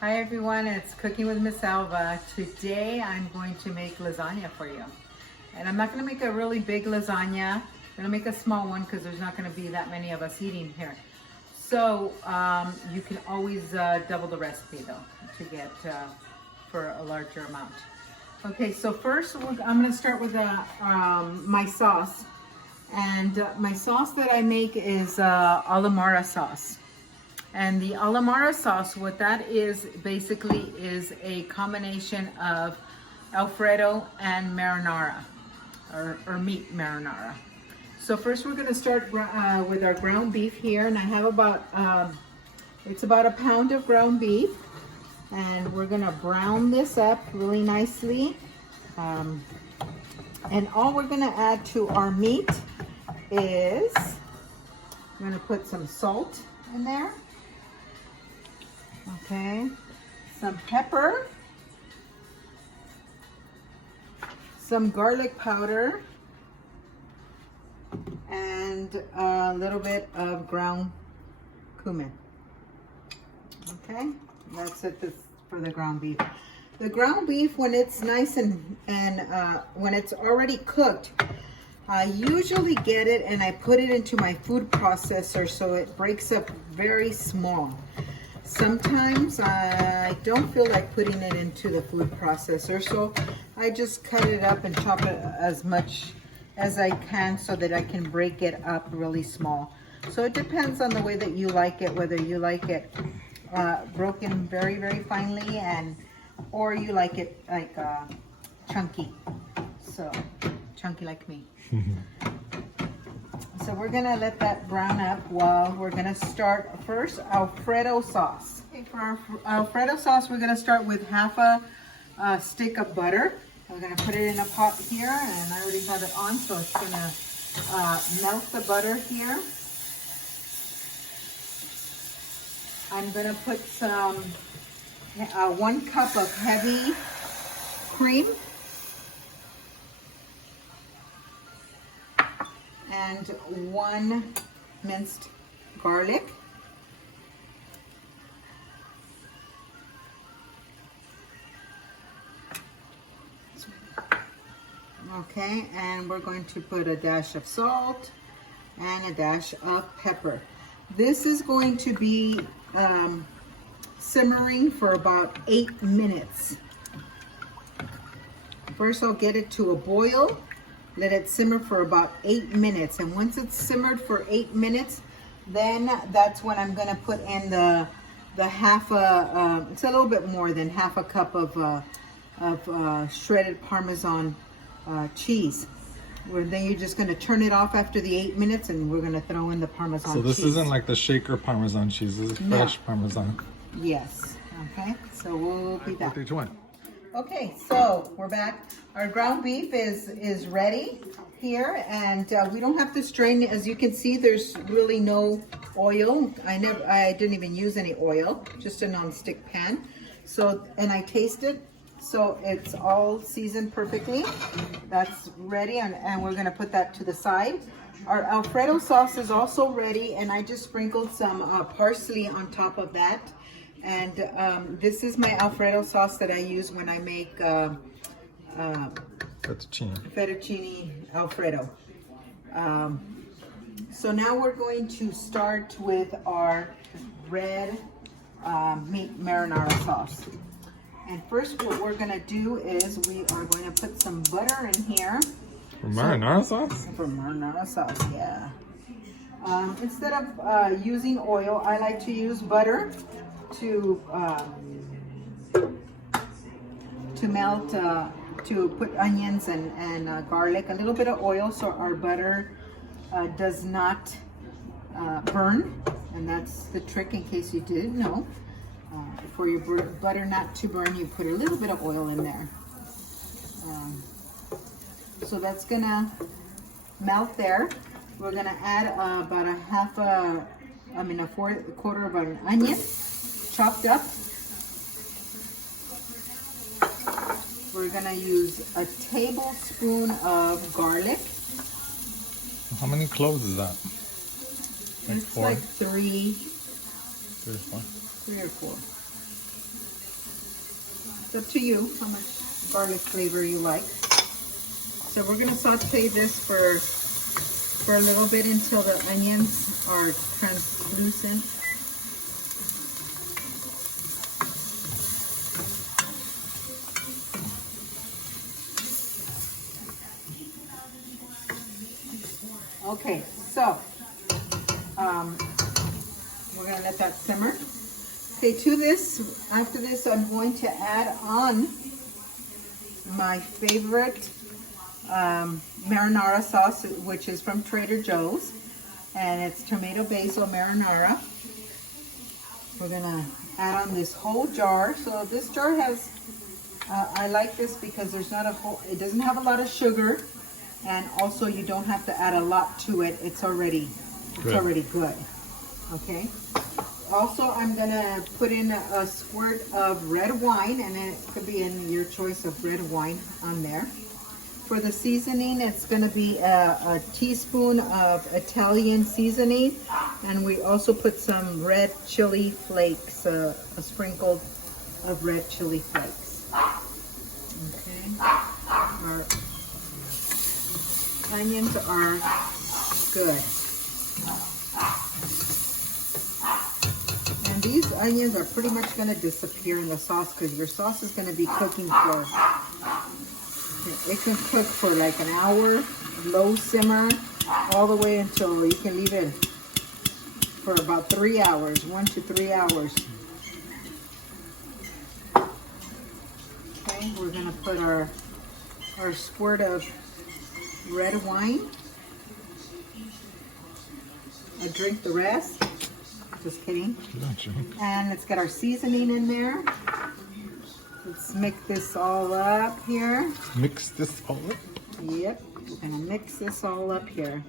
Hi everyone, it's Cooking with Miss Elva. Today I'm going to make lasagna for you. And I'm not going to make a really big lasagna. I'm going to make a small one because there's not going to be that many of us eating here. So you can always double the recipe though to get for a larger amount. Okay, so first I'm going to start with my sauce. And my sauce that I make is Alamara sauce. And the Alamara sauce, what that is basically is a combination of Alfredo and marinara, or meat marinara. So first we're going to start with our ground beef here, and I have it's about a pound of ground beef, and we're going to brown this up really nicely. And all we're going to add to our meat is, I'm going to put some salt in there. Okay, some pepper, some garlic powder, and a little bit of ground cumin. Okay, that's it for the ground beef. The ground beef, when it's nice and when it's already cooked, I usually get it and I put it into my food processor so it breaks up very small. Sometimes I don't feel like putting it into the food processor, so I just cut it up and chop it as much as I can so that I can break it up really small. So it depends on the way that you like it, whether you like it broken very, very finely or you like it like chunky. So chunky like me. So we're gonna let that brown up while we're gonna start first Alfredo sauce. Okay, for our Alfredo sauce, we're gonna start with half a stick of butter. We're gonna put it in a pot here, and I already have it on, so it's gonna melt the butter here. I'm gonna put some 1 cup of heavy cream. And 1 minced garlic. Okay, and we're going to put a dash of salt and a dash of pepper. This is going to be simmering for about 8 minutes. First I'll get it to a boil. Let it simmer for about 8 minutes. And once it's simmered for 8 minutes, then that's when I'm gonna put in the half it's a little bit more than half a cup of shredded Parmesan cheese. Then you're just gonna turn it off after the 8 minutes, and we're gonna throw in the Parmesan cheese. So this isn't like the shaker Parmesan cheese, this is fresh Parmesan. Yes, okay, so we'll be back. Each one. Okay, so we're back. Our ground beef is ready here, and we don't have to strain it. As you can see, there's really no oil. I didn't even use any oil, just a non-stick pan. So, and I tasted, so it's all seasoned perfectly. That's ready, and we're gonna put that to the side. Our Alfredo sauce is also ready, and I just sprinkled some parsley on top of that. And this is my Alfredo sauce that I use when I make fettuccine Alfredo. So now we're going to start with our red meat marinara sauce. And first what we're going to do is we are going to put some butter in here. For marinara sauce? For marinara sauce, yeah. Instead of using oil, I like to use butter to melt, to put onions and garlic, a little bit of oil so our butter does not burn. And that's the trick, in case you didn't know. For your butter not to burn, you put a little bit of oil in there. So that's gonna melt there. We're gonna add about a quarter of an onion, chopped up. We're gonna use a tablespoon of garlic. How many cloves is that? Like it's 4? like 3. 3 or 4. 3 or 4. It's up to you how much garlic flavor you like. So we're gonna saute this for a little bit until the onions are translucent. Okay, so we're gonna let that simmer. Okay, to this, after this, I'm going to add on my favorite marinara sauce, which is from Trader Joe's, and it's tomato basil marinara. We're gonna add on this whole jar. So this jar has, I like this because there's not a whole, it doesn't have a lot of sugar, and also you don't have to add a lot to it. It's already good. Okay. Also, I'm gonna put in a squirt of red wine, and it could be in your choice of red wine on there. For the seasoning, it's gonna be a teaspoon of Italian seasoning, and we also put some red chili flakes, a sprinkle of red chili flakes. Okay. Our onions are good. And these onions are pretty much going to disappear in the sauce because your sauce is going to be cooking for, it can cook for like an hour, low simmer, all the way until you can leave it for about 3 hours, 1 to 3 hours. Okay, we're going to put our squirt of red wine. I drink the rest. Just kidding. And let's get our seasoning in there. Let's mix this all up here. Mix this all up? Yep, we're gonna mix this all up here.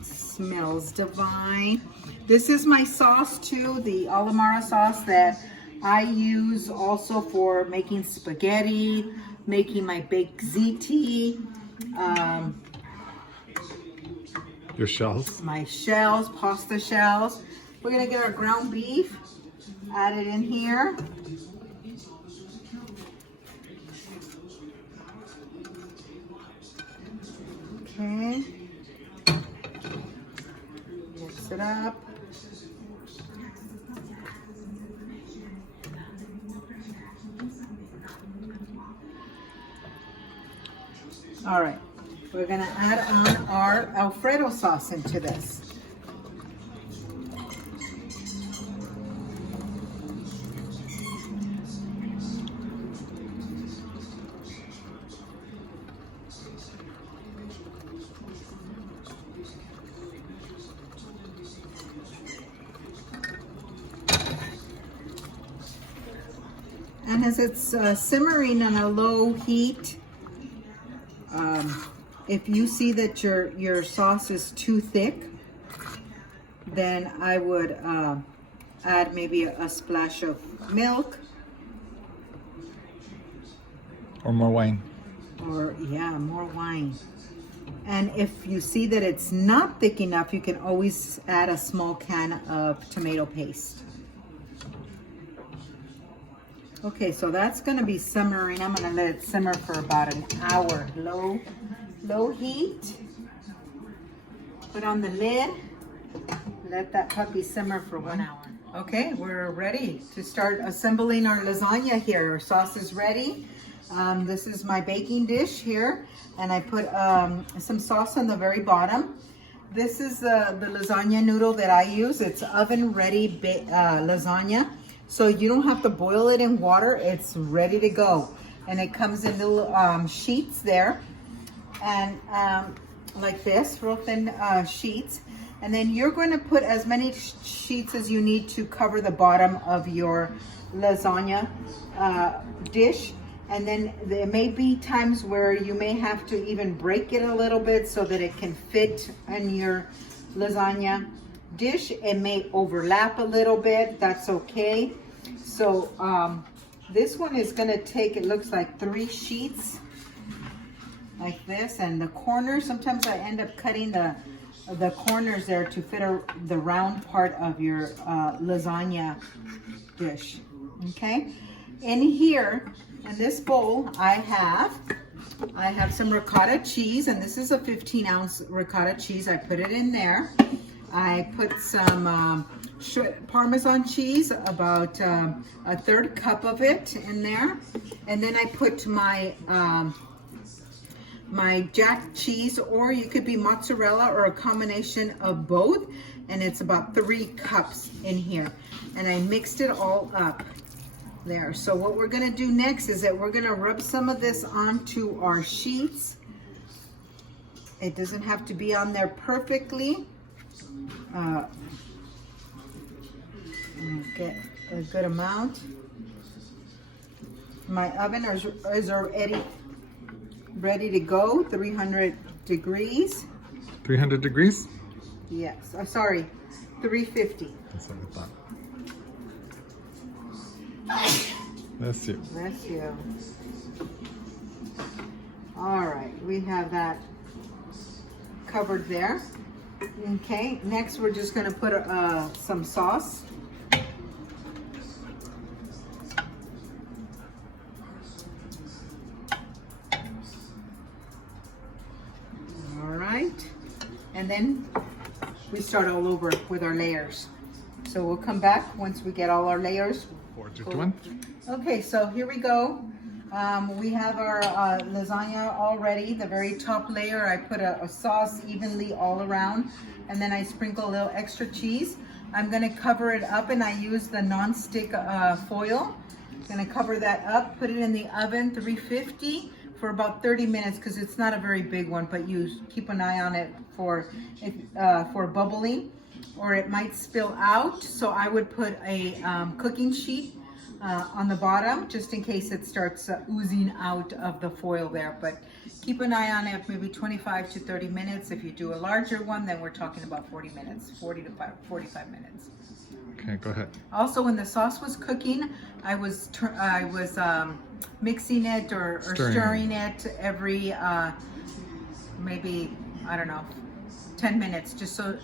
Smells divine. This is my sauce too, the Alamara sauce that I use also for making spaghetti, making my baked ziti, your shells? my shells, pasta shells. We're gonna get our ground beef, add it in here. Okay. Mix it up. All right. We're gonna add on our Alfredo sauce into this. And as it's simmering on a low heat, if you see that your sauce is too thick, then I would add maybe a splash of milk. Or more wine. Or, yeah, more wine. And if you see that it's not thick enough, you can always add a small can of tomato paste. Okay, so that's gonna be simmering. I'm gonna let it simmer for about an hour. Low heat. Put on the lid. Let that puppy simmer for 1 hour. Okay, we're ready to start assembling our lasagna here. Our sauce is ready. This is my baking dish here, and I put some sauce on the very bottom. This is the lasagna noodle that I use. It's oven ready lasagna. So you don't have to boil it in water. It's ready to go. And it comes in little sheets there. And like this, real thin sheets. And then you're going to put as many sheets as you need to cover the bottom of your lasagna dish. And then there may be times where you may have to even break it a little bit so that it can fit in your lasagna dish. It may overlap a little bit. That's okay. So this one is going to take, it looks like 3 sheets like this, and the corners, sometimes I end up cutting the corners there to fit the round part of your lasagna dish. Okay, in here, in this bowl, I have some ricotta cheese, and this is a 15-ounce ricotta cheese. I put it in there. I put some Parmesan cheese, about a third cup of it in there. And then I put my my jack cheese, or you could be mozzarella or a combination of both. And it's about 3 cups in here. And I mixed it all up there. So what we're gonna do next is that we're gonna rub some of this onto our sheets. It doesn't have to be on there perfectly. Get a good amount. My oven is already ready to go, 300 degrees. 300 degrees? Yes, sorry, 350. That's what I thought. Bless you. Bless you. All right, we have that covered there. Okay, next we're just gonna put some sauce. All right, and then we start all over with our layers. So we'll come back once we get all our layers. 4, 2, 1. Okay, so here we go. We have our lasagna all ready. The very top layer, I put a sauce evenly all around, and then I sprinkle a little extra cheese. I'm gonna cover it up, and I use the non-stick foil. Gonna cover that up, put it in the oven, 350 for about 30 minutes, because it's not a very big one, but you keep an eye on it for bubbling, or it might spill out. So I would put a cooking sheet on the bottom, just in case it starts oozing out of the foil there. But keep an eye on it, maybe 25 to 30 minutes. If you do a larger one, then we're talking about 40 minutes, 40 to 45 minutes. Okay, go ahead. Also, when the sauce was cooking, I was mixing it or stirring it every maybe, I don't know, 10 minutes, just so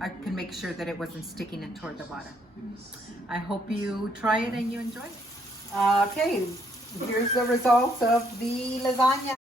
I can make sure that it wasn't sticking in toward the bottom. I hope you try it and you enjoy it. Okay, here's the results of the lasagna.